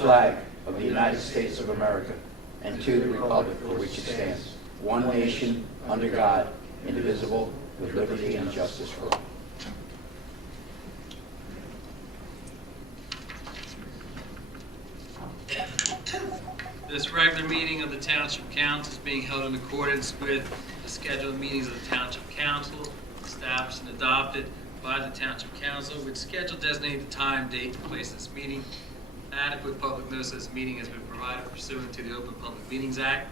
flag of the United States of America and to the republic for which it stands, one nation, under God, indivisible, with liberty and justice for all. This regular meeting of the Township Council is being held in accordance with the scheduled meetings of the Township Council, established and adopted by the Township Council, which schedule designated the time, date, and place of this meeting. Adequate public notice of this meeting has been provided pursuant to the Open Public Meetings Act.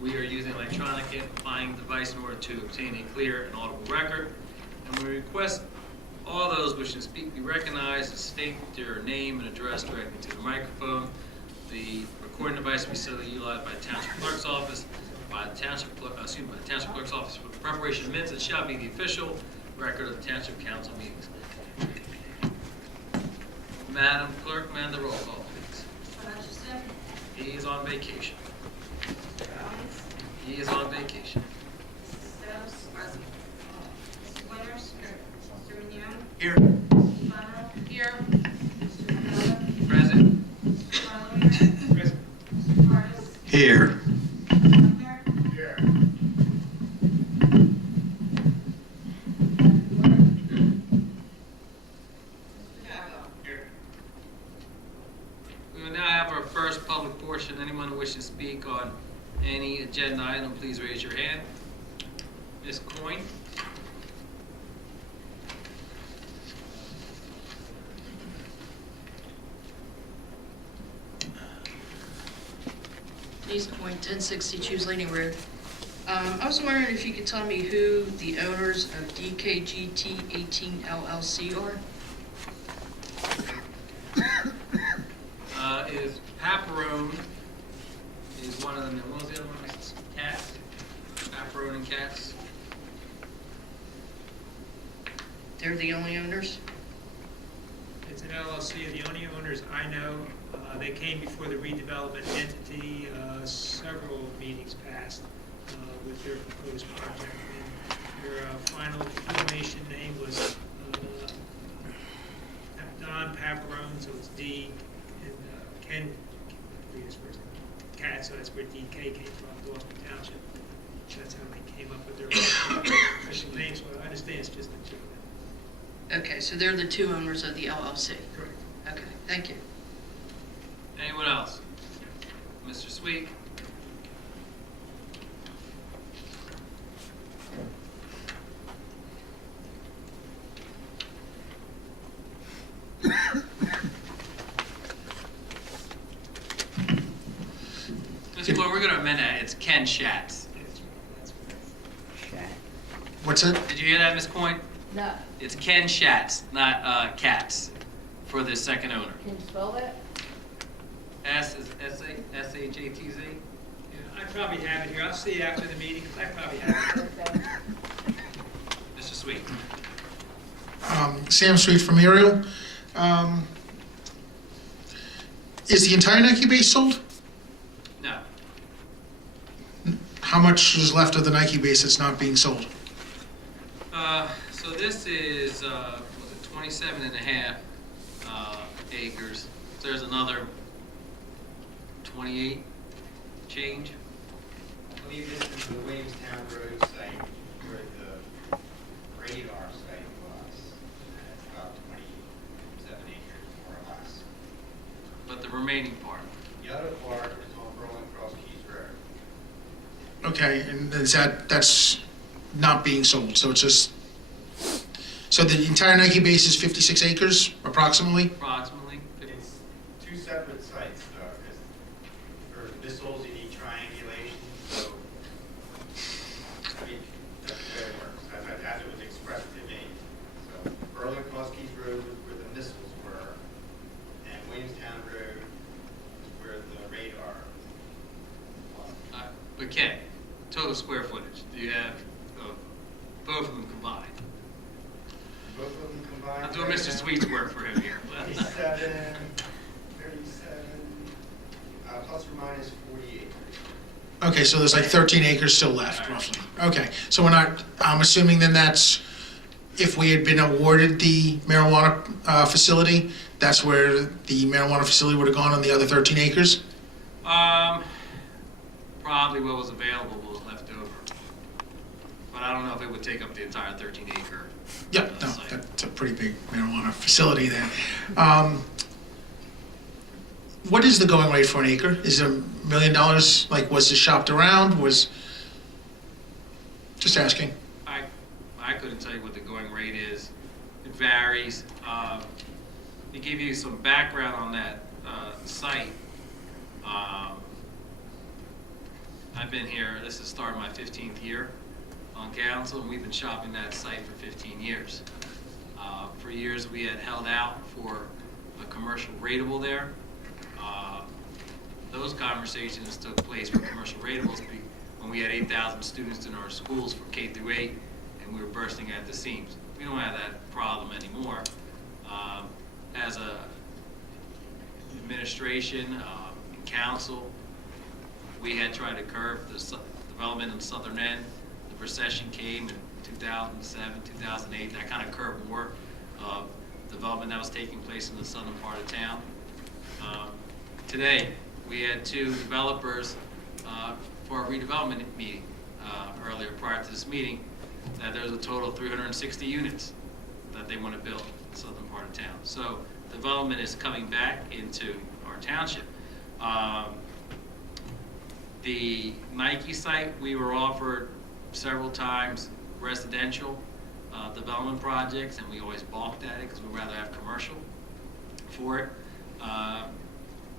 We are using electronic amplifying device in order to obtain a clear and audible record. And we request all those wishing to speak be recognized and state their name and address directly to the microphone. The recording device will be solely utilized by the Township Clerk's Office, by the Township Clerk's Office for the preparation of minutes. It shall be the official record of the Township Council meetings. Madam Clerk, man, the roll call, please. He is on vacation. He is on vacation. Mrs. Winters? Mr. Mignon? Here. Mrs. Bonner? Here. Mr. McDonough? Present. Mr. Carloyer? Present. Mr. Curtis? Here. Mr. Buckner? Here. We will now have our first public portion. Anyone who wishes to speak on any agenda item, please raise your hand. Ms. Coyne? Denise Coyne, 1062 Laney Road. I was wondering if you could tell me who the owners of DKGT 18 LLC are? Is Paparone is one of them. And what was the other one? Cats? Paparone and Cats? They're the only owners? It's an LLC. The only owners I know, they came before the redevelopment entity, several meetings passed with their proposed project. And their final formation name was Don Paparone, so it's D, and Ken, I forget his first name, Cat, so that's where DK came from, Gloucester Township. That's how they came up with their official name, so I understand it's just the two of them. Okay, so they're the two owners of the LLC. Correct. Okay, thank you. Anyone else? Mr. Sweet? Mr. Boyd, we're going to amend that. It's Ken Schatz. What's that? Did you hear that, Ms. Coyne? No. It's Ken Schatz, not Katz, for the second owner. Can you spell that? S is S-H-A-T-Z? Yeah, I probably have it here. I'll see it after the meeting, because I probably have it. Okay. Mr. Sweet? Sam Sweet from Ariel. Is the entire Nike base sold? No. How much is left of the Nike base that's not being sold? So this is, was it 27 and a half acres. There's another 28 change. I believe this is the Williamstown Road site where the radar site was. It's about 27 acres, more or less. But the remaining part. The other part is on Berlin Cross Keys Road. Okay, and that's not being sold, so it's just, so the entire Nike base is 56 acres approximately? Approximately. It's two separate sites, though, because for missiles you need triangulation, so I mean, that's the way it works, as it was expressed to me. So Berlin Cross Keys Road was where the missiles were, and Williamstown Road is where the radar was. But Ken, total square footage, do you have both of them combined? Both of them combined. I'm doing right Mr. now, Sweet's work for him here. 37, plus or minus 40 acres. Okay, so there's like 13 acres still left, roughly. Okay, so we're not, I'm assuming then that's if we had been awarded the marijuana facility, that's where the marijuana facility would have gone on the other 13 acres? Probably what was available was left over. But I don't know if it would take up the entire 13 acre. Yeah, no, site. that's a pretty big marijuana facility there. What is the going rate for an acre? Is it $1 million? Like, was it shopped around? Just asking. I couldn't tell you what the going rate is. It varies. To give you some background on that site, I've been here, this is starting my 15th year on council, and we've been shopping that site for 15 years. For years, we had held out for a commercial rateable there. Those conversations took place for commercial ratables when we had 8,000 students in our schools from K through 8, and we were bursting at the seams. We don't have that problem anymore. As a administration and council, we had tried to curb the development in the southern end. The recession came in 2007, 2008. That kind of curbed more development that was taking place in the southern part of town. Today, we had 2 developers for a redevelopment meeting earlier prior to this meeting, that there's a total of 360 units that they want to build in the southern part of town. So development is coming back into our township. The Nike site, we were offered several times residential development projects, and we always balked at it because we'd rather have commercial for it.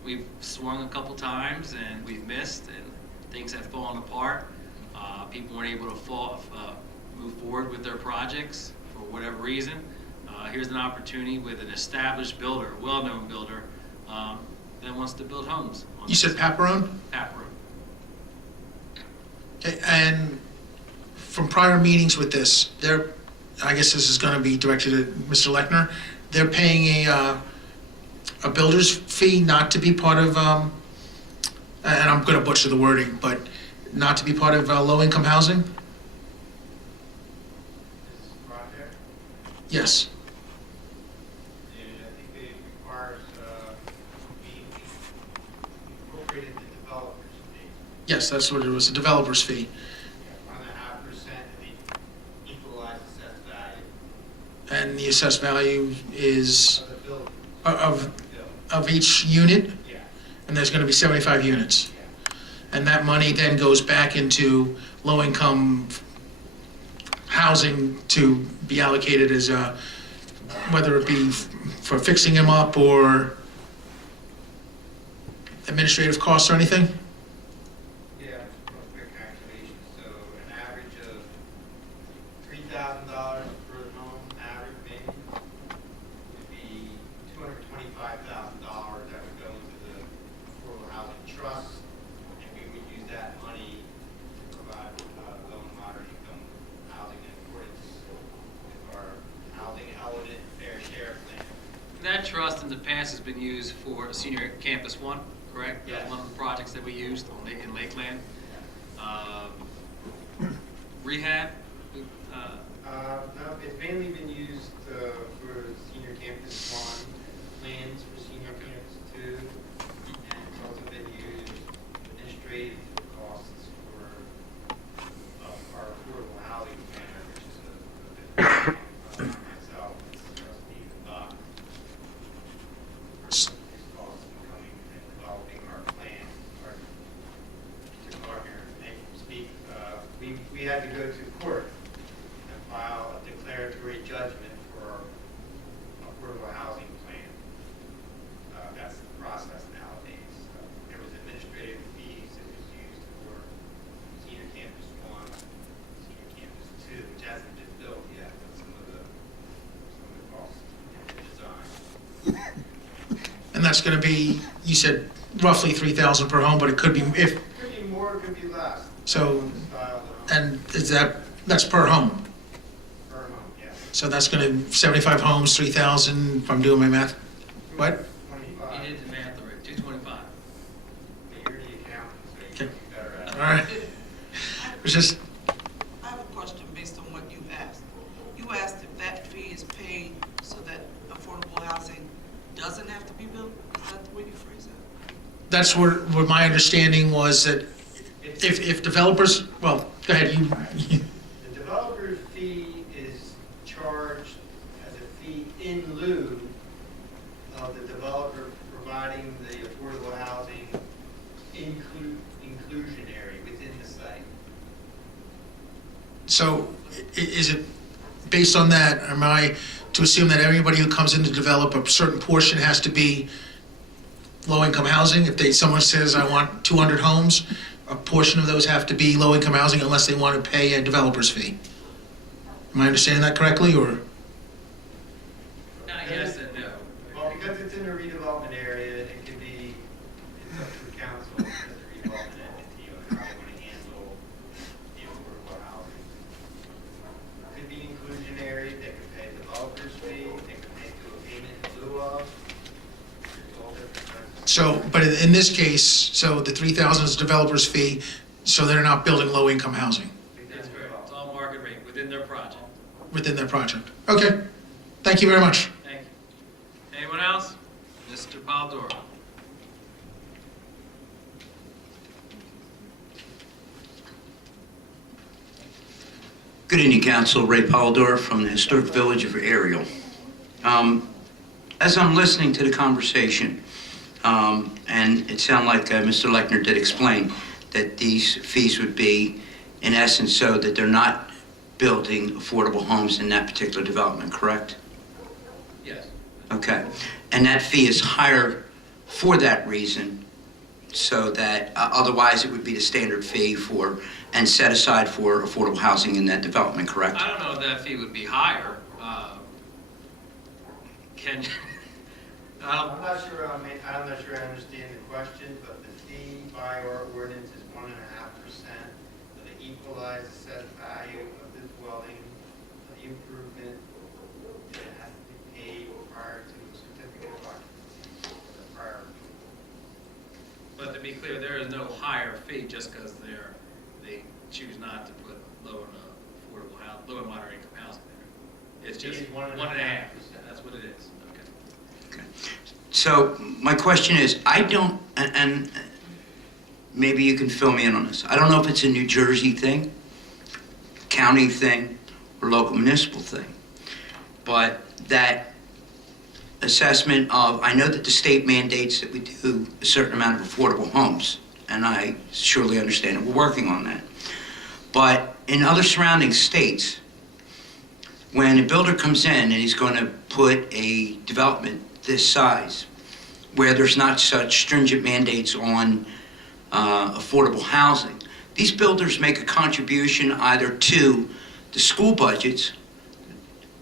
We've swung a couple times and we've missed, and things have fallen apart. People weren't able to move forward with their projects for whatever reason. Here's an opportunity with an established builder, a well-known builder, that wants to build homes. You said Paparone? Paparone. Okay, and from prior meetings with this, I guess this is going to be directed at Mr. Lechner, they're paying a builder's fee not to be part of, and I'm going to butcher the wording, but not to be part of low-income housing? This project, Yes. and I think it requires, we incorporated the developer's fee. Yes, that's what it was, a developer's fee. 1.5% of the equalized assessed value And the assessed value is of the building. of each unit, Yeah, and there's going to be 75 units. yeah. And that money then goes back into low-income housing to be allocated as whether it be for fixing them up or administrative costs or anything? Yeah, real quick calculation, so an average of $3,000 per home, average maybe, would be $225,000 that would go into the Affordable Housing Trust, and we would use that money to provide low and moderate income housing in accordance with our housing element fair share plan. That trust in the past has been used for Senior Campus 1, correct? Yes. That's one of the projects that we used in Lakeland. Rehab, No, it's mainly been used for Senior Campus 1, plans for Senior Campus 2, and it's also been used administrative costs for our affordable housing planner, which is a bit myself, it's Steve Buck. His costs becoming and developing our plan, to come up here and make him speak. We had to go to court and file a declaratory judgment for our affordable housing plan. That's the process nowadays. There was administrative fees that was used for Senior Campus 1, Senior Campus 2, which hasn't been built yet, but some of the costs in the design. And that's going to be, you said roughly 3,000 per home, but it could be, if, Could be more, could be less. so, Style of home. and is that's per home? Per home, yeah. So that's going to, 75 homes, 3,000, if I'm doing my math. What? 25. you did the math already, 225. You're the accountant, so you Okay. can be better at it. All right. It's just, I have a question based on what you asked. You asked if that doesn't have to be built? Is that the way you phrase that? That's where my understanding was that if developers, well, go ahead, you. The developer's fee is charged as a fee in lieu of the developer providing the affordable housing inclusionary within the site. So is it, based on that, am I to assume that everybody who comes in to develop a certain portion has to be low-income housing? If someone says, I want 200 homes, a portion of those have to be low-income housing unless they want to pay a developer's fee? Am I understanding that correctly, or? Yes and no. Well, because it's in a redevelopment area, it can be, it's up to the council as a redevelopment entity on how they want to handle the affordable housing. It could be inclusionary, they could pay the developer's fee, they could pay to a payment in lieu of. There's all different kinds of. So, but in this case, so the 3,000 is developer's fee, so they're not building low-income housing That's correct. It's all market rate within their project. within their project? Okay, thank you very much. Thank you. Anyone else? Mr. Paldoro. Good evening, Council. Ray Polidor from the Historic Village of Ariel. As I'm listening to the conversation, and it sounded like Mr. Lechner did explain that these fees would be, in essence, so that they're not building affordable homes in that particular development, correct? Yes. Okay. And that fee is higher for that reason, so that otherwise it would be the standard fee for, and set aside for affordable housing in that development, correct? I don't know if that fee would be higher. Can, I'm not sure, I'm not sure I understand the question, but the fee by our ordinance is 1.5% of the equalized assessed value of the dwelling, the improvement that has to be paid prior to a certificate of occupancy, the prior. but to be clear, there is no higher fee just because they choose not to put low and affordable house, low and moderate income housing there. It's just It is 1.5%. 1.5%. That's what it is. Okay. Okay. So my question is, I don't, and maybe you can fill me in on this. I don't know if it's a New Jersey thing, county thing, or local municipal thing, but that assessment of, I know that the state mandates that we do a certain amount of affordable homes, and I surely understand that we're working on that. But in other surrounding states, when a builder comes in and he's going to put a development this size, where there's not such stringent mandates on affordable housing, these builders make a contribution either to the school budgets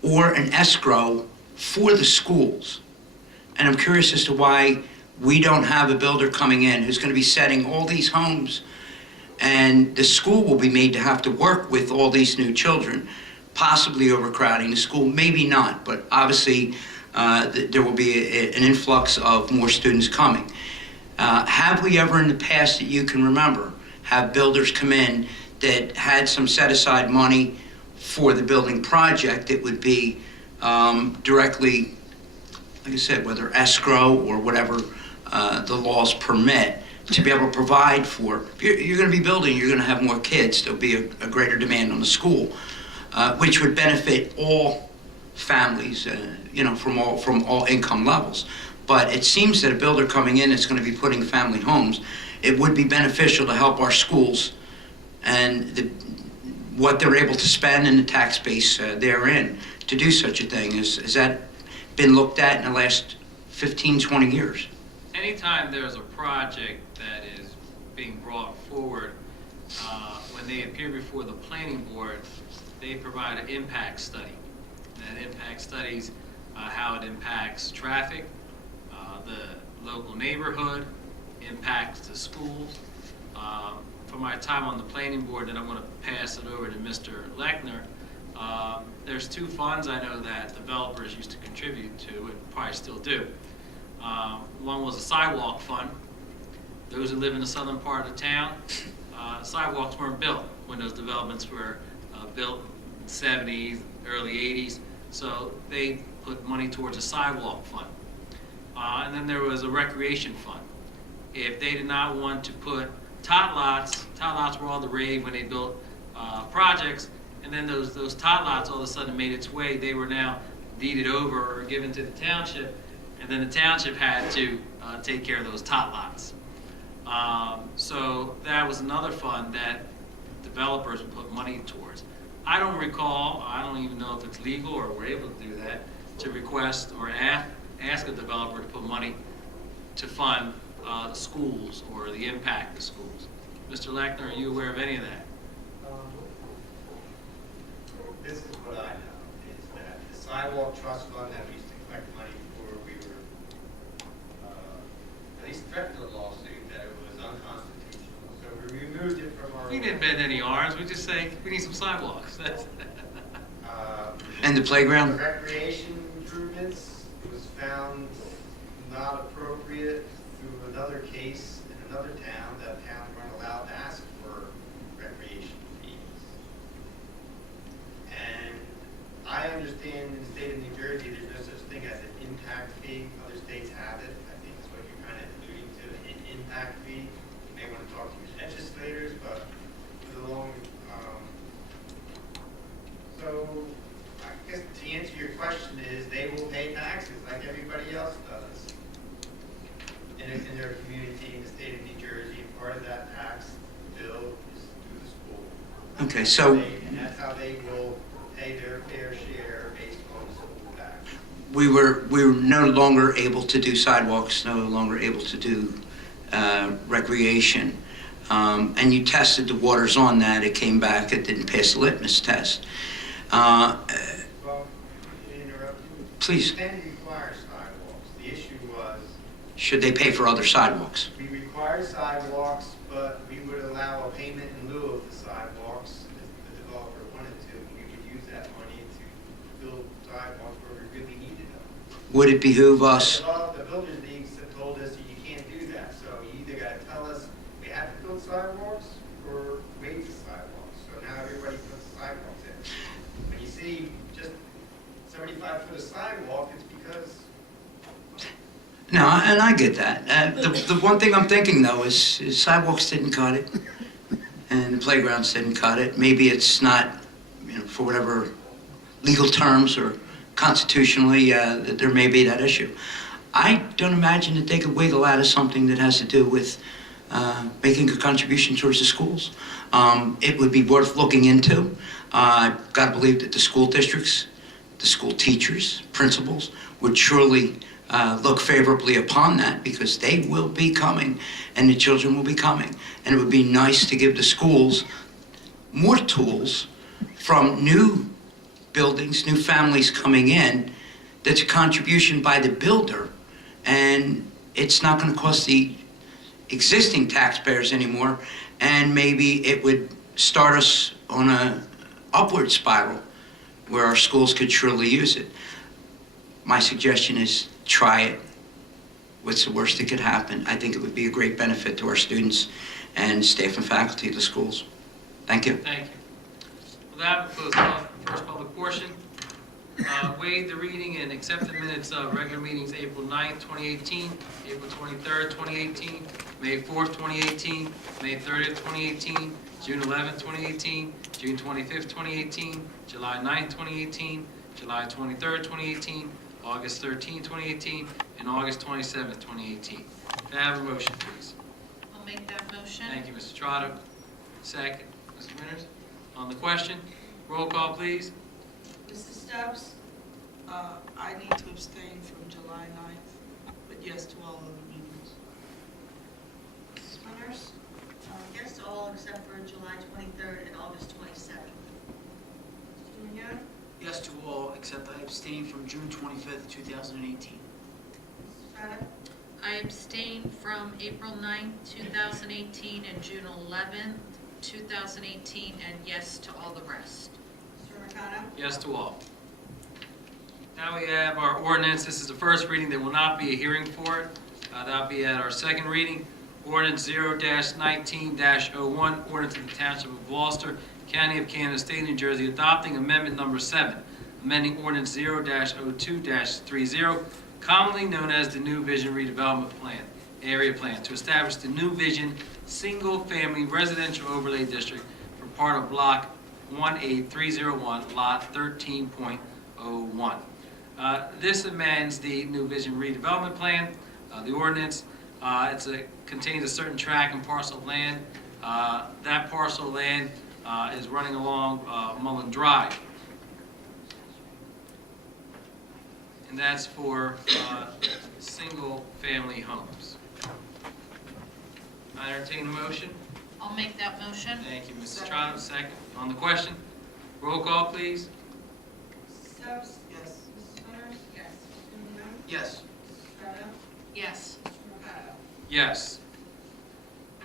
or an escrow for the schools. And I'm curious as to why we don't have a builder coming in who's going to be setting all these homes, and the school will be made to have to work with all these new children, possibly overcrowding the school, maybe not, but obviously there will be an influx of more students coming. Have we ever in the past that you can remember have builders come in that had some set aside money for the building project that would be directly, like I said, whether escrow or whatever the laws permit, to be able to provide for? You're going to be building, you're going to have more kids, there'll be a greater demand on the school, which would benefit all families, from all income levels. But it seems that a builder coming in that's going to be putting family homes, it would be beneficial to help our schools and what they're able to spend in the tax base therein to do such a thing. Has that been looked at in the last 15, 20 years? Anytime there's a project that is being brought forward, when they appear before the planning board, they provide an impact study. That impact studies how it impacts traffic, the local neighborhood, impacts the schools. For my time on the planning board, and I'm going to pass it over to Mr. Lechner, there's two funds I know that developers used to contribute to, and probably still do. One was a sidewalk fund. Those who live in the southern part of the town, sidewalks weren't built when those developments were built in the 70s, early 80s. So they put money towards a sidewalk fund. and then there was a recreation fund. If they did not want to put tot lots were all the rave when they built projects, and then those tot lots all of a sudden made its way, they were now deeded over or given to the township, and then the township had to take care of those tot lots. So that was another fund that developers would put money towards. I don't recall, I don't even know if it's legal or we're able to do that, to request or ask a developer to put money to fund the schools or the impact of schools. Mr. Lechner, are you aware of any of that? This is what I know, is that the sidewalk trust fund that we used to collect money for, we were, at least threatened a lawsuit that it was unconstitutional. So we removed it from our. We didn't bend any arms, we just say, we need some sidewalks. That's And the The playground? recreation improvements was found not appropriate through another case in another town, that towns weren't allowed to ask for recreation fees. And I understand in the state of New Jersey, there's no such thing as an impact fee. Other states have it. I think that's what you're kind of alluding to, an impact fee. You may want to talk to your legislators, but for the long, so I guess to answer your question is, they will pay taxes like everybody else does in their community in the state of New Jersey, and part of that tax bill is through the school. Okay, so And that's how they will pay their fair share based on the school tax. we were no longer able to do sidewalks, no longer able to do recreation. And you tested the waters on that, it came back, it didn't pass the litmus test. Well, to interrupt you. Please. We then require sidewalks. The issue was, Should they pay for other sidewalks? we require sidewalks, but we would allow a payment in lieu of the sidewalks if the developer wanted to. We would use that money to build sidewalks where we really needed them. Would it behoove us? The builders leagues have told us that you can't do that, so you either gotta tell us we have to build sidewalks or waive the sidewalks. So now everybody puts sidewalks in. When you see just 75 foot of sidewalk, it's because No, and I get that. The one thing I'm thinking though is sidewalks didn't cut it, and the playgrounds didn't cut it. Maybe it's not, for whatever legal terms or constitutionally, there may be that issue. I don't imagine that they could wiggle out of something that has to do with making a contribution towards the schools. It would be worth looking into. I've got to believe that the school districts, the school teachers, principals would surely look favorably upon that, because they will be coming and the children will be coming. And it would be nice to give the schools more tools from new buildings, new families coming in, that's a contribution by the builder, and it's not going to cost the existing taxpayers anymore, and maybe it would start us on a upward spiral where our schools could surely use it. My suggestion is try it. What's the worst that could happen? I think it would be a great benefit to our students and staff and faculty of the schools. Thank you. Thank you. With that, we'll close the first public portion. Waive the reading and accept the minutes of regular meetings April 9th, 2018, April 23rd, 2018, May 4th, 2018, May 30th, 2018, June 11th, 2018, June 25th, 2018, July 9th, 2018, July 23rd, 2018, August 13th, 2018, and August 27th, 2018. Can I have a motion, please? I'll make that motion. Thank you, Mr. Trotter. Second, Mr. Winters. On the question, roll call, please. Mrs. Stubbs? I need to abstain from July 9th, but yes to all other meetings. Mrs. Winters? Yes to all except for July 23rd and August 27th. Mr. Munoz? Yes to all, except I abstain from June 25th, 2018. Mrs. Estrada? I abstain from April 9th, 2018, and June 11th, 2018, and yes to all the rest. Mr. Mercado? Yes to all. Now we have our ordinance. This is the first reading. There will not be a hearing for it. That'll be at our second reading. Ordinance 0-19-01, ordinance of the Township of Gloucester, County of Canada, State of New Jersey, adopting amendment number 7, amending ordinance 0-02-30, commonly known as the New Vision Redevelopment Plan, Area Plan, to establish the New Vision Single-Family Residential Overlay District for part of Block 18301, Lot 13.01. This amends the New Vision Redevelopment Plan, the ordinance. Contains a certain tract and parcel of land. That parcel of land is running along Mullen Drive. And that's for single-family homes. I entertain a motion. I'll make that motion. Thank you, Mrs. Trotter. Second. On the question, roll call, please. Mrs. Stubbs? Yes. Mrs. Winters? Yes. Mr. Young? Yes. Mrs. Strato? Yes. Mr. Mercado? Yes.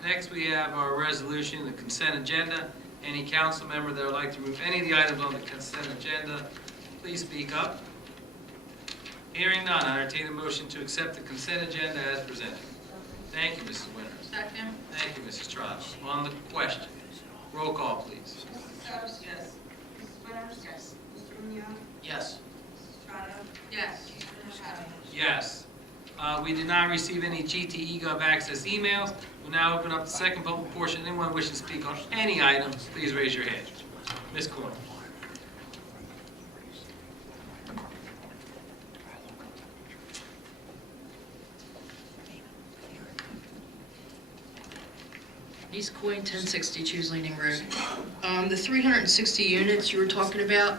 Next, we have our resolution, the consent agenda. Any council member that would like to remove any of the items on the consent agenda, please speak up. Hearing none, I entertain a motion to accept the consent agenda as presented. Thank you, Mrs. Winters. Second. Thank you, Mrs. Trotter. On the question, roll call, please. Mrs. Stubbs? Yes. Mrs. Winters? Yes. Mr. Young? Yes. Mrs. Strato? Yes. Mr. Mercado? Yes. We did not receive any GTE Gov access emails. We'll now open up the second public portion. Anyone wishing to speak on any item, please raise your hand. Ms. Corn. East Coin, 1060 Choose Leaning Road. The 360 units you were talking about,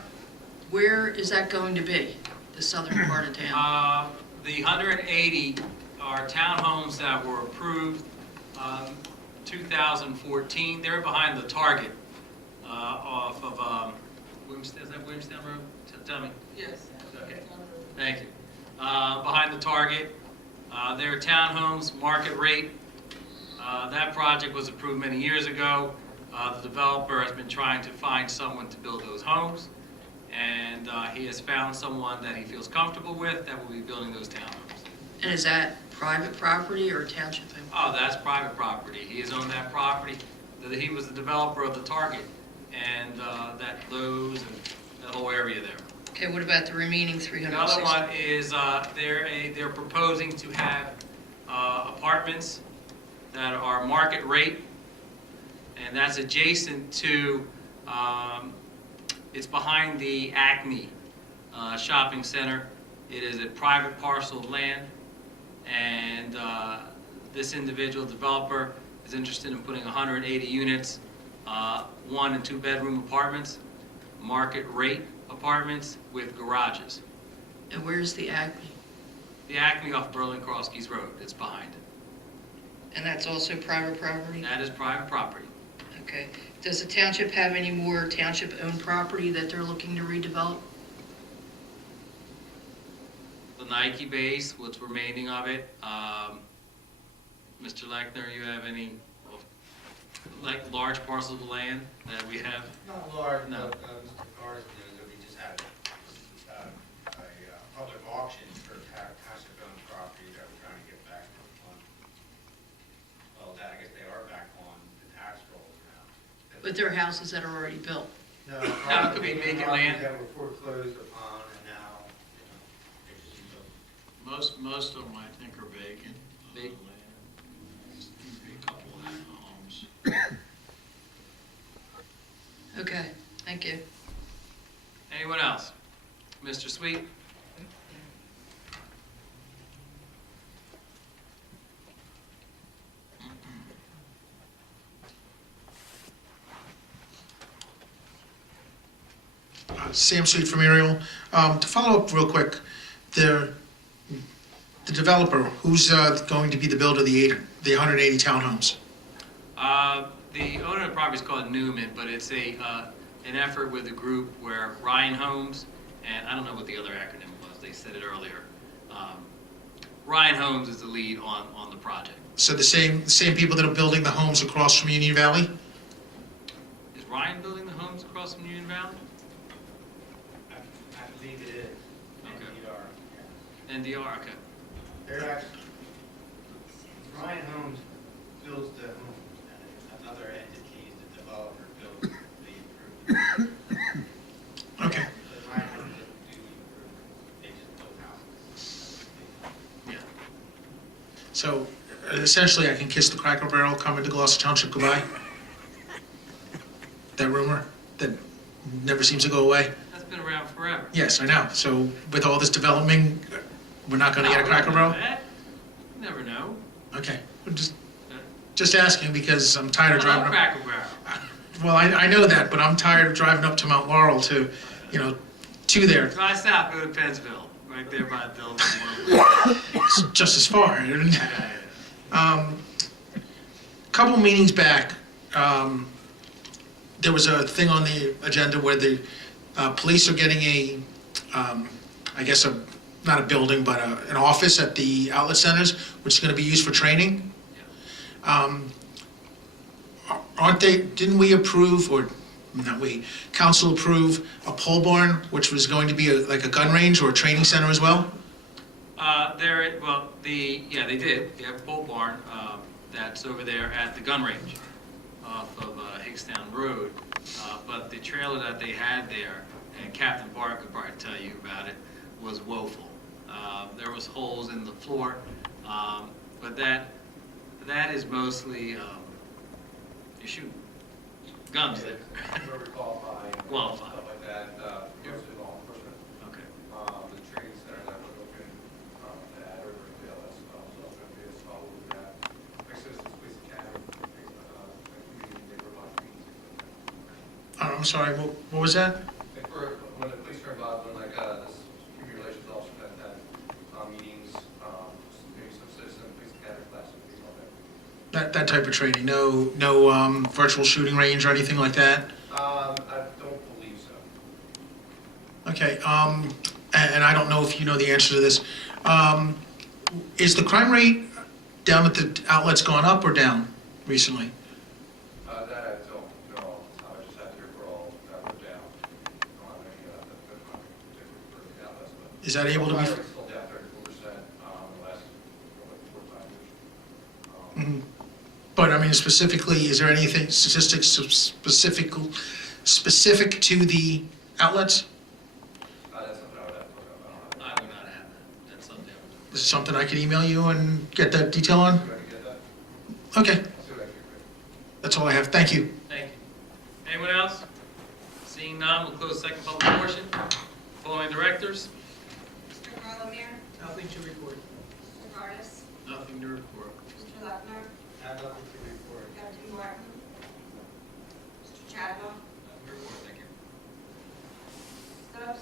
where is that going to be, the southern part of town? The 180 are townhomes that were approved 2014. They're behind the Target off of Williamstown. Is that Williamstown Road? Tell me. Yes. Okay. Thank you. Behind the Target. They're townhomes, market rate. That project was approved many years ago. The developer has been trying to find someone to build those homes, and he has found someone that he feels comfortable with that will be building those townhomes. And is that private property or township? Oh, that's private property. He has owned that property. He was the developer of the Target and that Lowe's and that whole area there. Okay, what about the remaining 360? The other one is they're proposing to have apartments that are market rate, and that's adjacent to, it's behind the Acme shopping center. It is a private parcel of land, and this individual developer is interested in putting 180 units, 1 and 2 bedroom apartments, market rate apartments with garages. And where's the Acme? The Acme off Berlin-Kroske's Road, it's behind it. And that's also private property? That is private property. Okay. Does the township have any more township-owned property that they're looking to redevelop? The Nike base, what's remaining of it. Mr. Lechner, you have any, like, large parcels of land that we have? Not large, No. but Mr. Carr's news that we just had a public auction for township-owned property that we're trying to get back on. Well, I guess they are back on the tax rolls now. But they're houses that are already built. No, it could be vacant land. that were foreclosed upon and now, they just use them. Most of them, I think, are vacant. Vac- A couple of homes. Okay, thank you. Anyone else? Mr. Sweet? Sam Sweet from Ariel. To follow up real quick, the developer, who's going to be the builder of the 180 townhomes? The owner of the property is called Newman, but it's an effort with a group where Ryan Homes, and I don't know what the other acronym was, they said it earlier. Ryan Homes is the lead on the project. So the same people that are building the homes across from Union Valley? Is Ryan building the homes across from Union Valley? I believe it is. Okay. NDR, yeah. NDR, okay. They're actually, Ryan Homes builds the homes, and another entity is the developer builds the improvements. Okay. But Ryan Homes doesn't do the improvements, they just build houses. So essentially, I can kiss the Cracker Barrel, come into Gloucester Township goodbye? That rumor that never seems to go away? That's been around forever. Yes, I know. So with all this development, we're not gonna get a Cracker Barrel? You never know. Okay, I'm just asking because I'm tired of I love driving up. Cracker Barrel. Well, I know that, but I'm tired of driving up to Mount Laurel to, to there. Drive south, go to Pennsville, right there by the building. It's just as far. Couple meetings back, there was a thing on the agenda where the police are getting I guess not a building, but an office at the outlet centers, which is gonna be used for training. Didn't we approve, or not we, council approve a pole barn, which was going to be like a gun range or a training center as well? They did. They have a pole barn that's over there at the gun range off of Hickstown Road. But the trailer that they had there, and Captain Barr could probably tell you about it, was woeful. There was holes in the floor, but that is mostly you're shooting guns there. Whoever qualified, Qualified. stuff like that, mostly law enforcement. Okay. The training center that we're looking to add over to BLS, also going to be as follow with that. Like Citizens Police Academy, community neighborhood watch meetings. I'm sorry, what was that? Like when the police are involved in like this community relations officer that meetings, maybe some citizen police academy classes, things like that. That type of training, no virtual shooting range or anything like that? I don't believe so. Okay, and I don't know if you know the answer to this. Is the crime rate down at the outlets gone up or down recently? That I don't know. I just have to recall that we're down. I don't have any for the outlets, but Is that able to be? crime rate's still down 34% in the last 4 or 5 years. Mhm. But I mean, specifically, is there anything, statistics specific to the outlets? That's something I would have to look up. I would not have that. That's something. Is it something I can email you and get that detail on? See if I can get that. Okay, See what I can get. that's all I have. Thank you. Thank you. Anyone else? Seeing none, we'll close the second public portion. Following directors, Mr. Carlemere? Nothing to report. Mr. Gardis? nothing to report. Mr. Lechner? I have nothing to report. Deputy Martin? Mr. Chadwell? Nothing to report, thank you. Stubbs?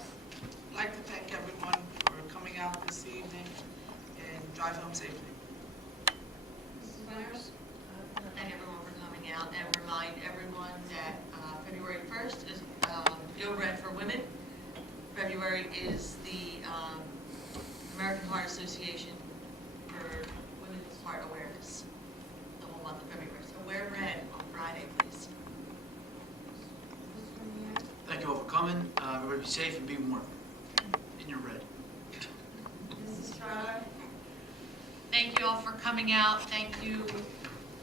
I'd like to thank everyone for coming out this evening and drive home safely. Mrs. Winters? Thank everyone for coming out and remind everyone that February 1st is Go Red for Women. February is the American Heart Association for Women's Heart Awareness, the whole month of February. So wear red on Friday, please. Mr. Mayor? Thank you all for coming. Everybody be safe and be warm. In your red. Mrs. Strada? Thank you all for coming out. Thank you,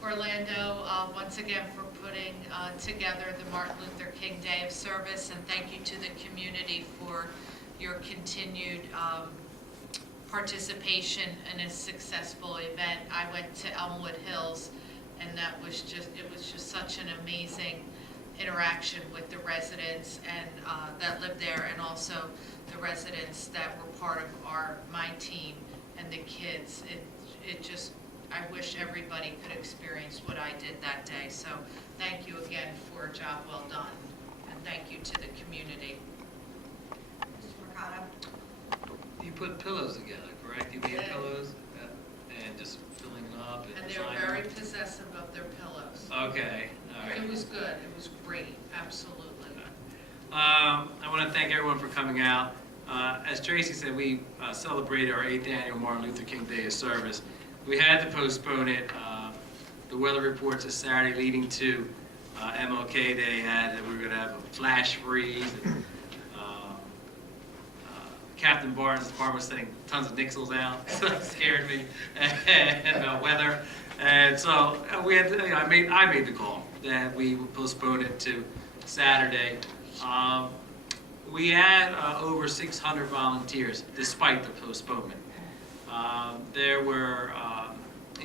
Orlando, once again for putting together the Martin Luther King Day of Service, and thank you to the community for your continued participation in a successful event. I went to Elmwood Hills, and it was just such an amazing interaction with the residents and that live there, and also the residents that were part of my team and the kids. I wish everybody could experience what I did that day. So thank you again for a job well done, and thank you to the community. Mr. Mercado? You put pillows together, correct? You made pillows and just filling them up and And they were tying very them? possessive of their pillows. Okay, all right. It was good, it was great, absolutely. I want to thank everyone for coming out. As Tracy said, we celebrated our 8th annual Martin Luther King Day of Service. We had to postpone it. The weather reports this Saturday leading to MLK Day had that we were going to have a flash freeze. And, Captain Barnes' department was sending tons of nixles out, so it scared me, and weather. And so we had to, I made the call that we would postpone it to Saturday. We had over 600 volunteers despite the postponement. There were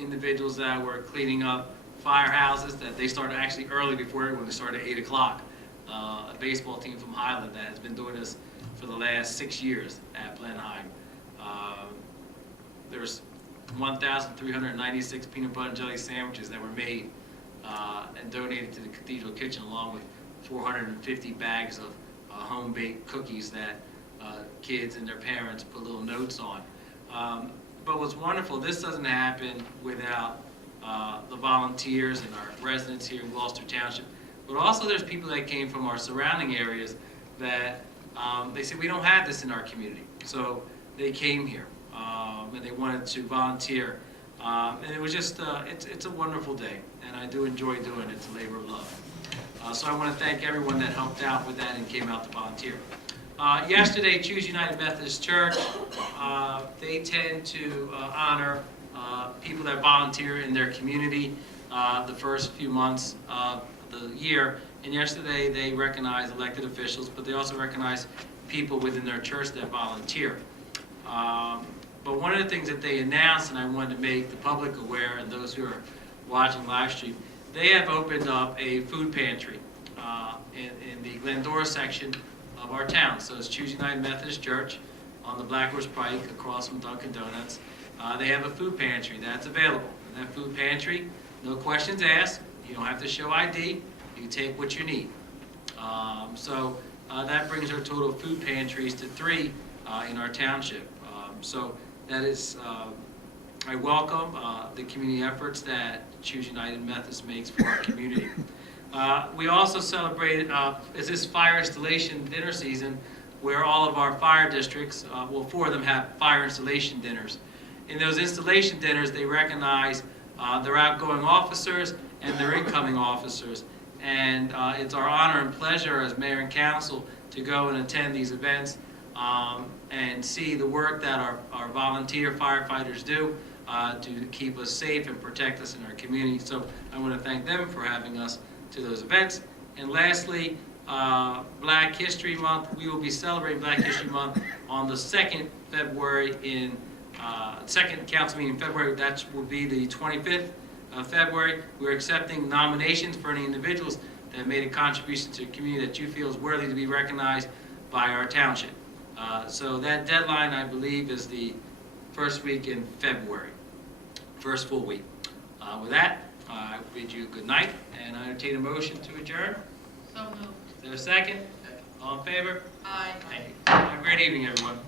individuals that were cleaning up firehouses, that they started actually early before everyone. They started at 8 o'clock. A baseball team from Highland that has been doing this for the last 6 years at Blenheim. There's 1,396 peanut butter and jelly sandwiches that were made and donated to the Cathedral Kitchen, along with 450 bags of home-baked cookies that kids and their parents put little notes on. But what's wonderful, this doesn't happen without the volunteers and our residents here in Gloucester Township, but also there's people that came from our surrounding areas that they said, we don't have this in our community. So they came here and they wanted to volunteer. And it was just, it's a wonderful day, and I do enjoy doing it. It's a labor of love. So I want to thank everyone that helped out with that and came out to volunteer. Yesterday, Choose United Methodist Church, they tend to honor people that volunteer in their community the first few months of the year. And yesterday, they recognized elected officials, but they also recognized people within their church that volunteer. But one of the things that they announced, and I wanted to make the public aware and those who are watching live stream, they have opened up a food pantry in the Glendora section of our town. So it's Choose United Methodist Church on the Black Horse Pike across from Dunkin' Donuts. They have a food pantry that's available. In that food pantry, no questions asked. You don't have to show ID. You take what you need. So that brings our total food pantries to 3 in our township. So that is, I welcome the community efforts that Choose United Methodist makes for our community. We also celebrated, is this fire installation dinner season, where all of our fire districts, well, 4 of them have fire installation dinners. In those installation dinners, they recognize their outgoing officers and their incoming officers. And it's our honor and pleasure as mayor and council to go and attend these events and see the work that our volunteer firefighters do to keep us safe and protect us in our community. So I want to thank them for having us to those events. And lastly, Black History Month. We will be celebrating Black History Month on the 2nd February in second council meeting in February. That will be the 25th of February. We're accepting nominations for any individuals that have made a contribution to the community that you feel is worthy to be recognized by our township. So that deadline, I believe, is the first week in February, first full week. With that, I bid you good night, and I entertain a motion to adjourn. So moved. Is there a second? All in favor? Aye. Thank you. Have a great evening, everyone.